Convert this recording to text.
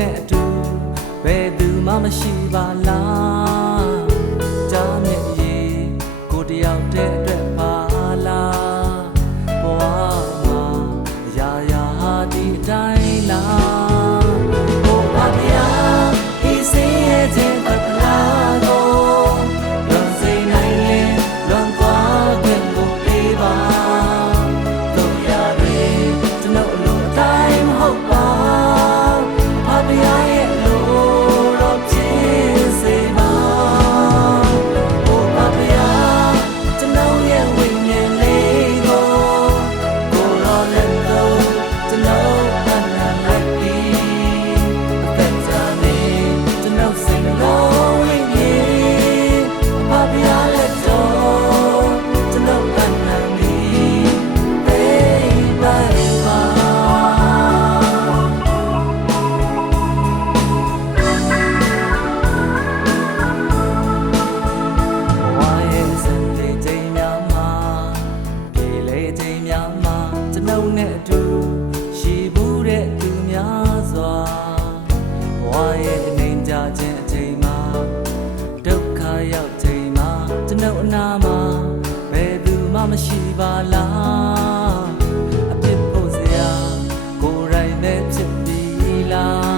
နဲ့အတူဘယ်သူမှမရှိပါလားကြားမြင်ရေးကိုတယောက်တည်းအတွက်ပါလားဘဝမှာအရာရာဒီအတိုင်းလားဘုရားတရားဤစင်းရဲ့ခြင်းပပလာကိုလွန်စိတ်နိုင်လေလွန်သွားခွင့်ကိုပေးပါတို့ရတွေကျွန်တော်အလိုအတိုင်းမဟုတ်ပါဘုရားရဲ့လိုတော့ဖြစ်စေပါဘုရားကျွန်တော်ရဲ့ဝိညာဉ်လေးကိုကိုရောလက်တော့ကျွန်တော်အနန္တလိုက်ပြီးအသက်တာနေကျွန်တော်စိတ်လုံးဝိညာဉ်ဘုရားလက်တော့ကျွန်တော်အနန္တလေးပေးပါပါကျွန်ုပ်နဲ့အတူရှိဘူးတဲ့သူများစွာဘဝရဲ့အနေကြခြင်းအချိန်မှာဒုက္ခရောက်ချိန်မှာကျွန်ုပ်အနာမှာဘယ်သူမှမရှိပါလားအဖြစ်ဖို့စရာကိုယ်တိုင်ပဲဖြစ်ပြီလား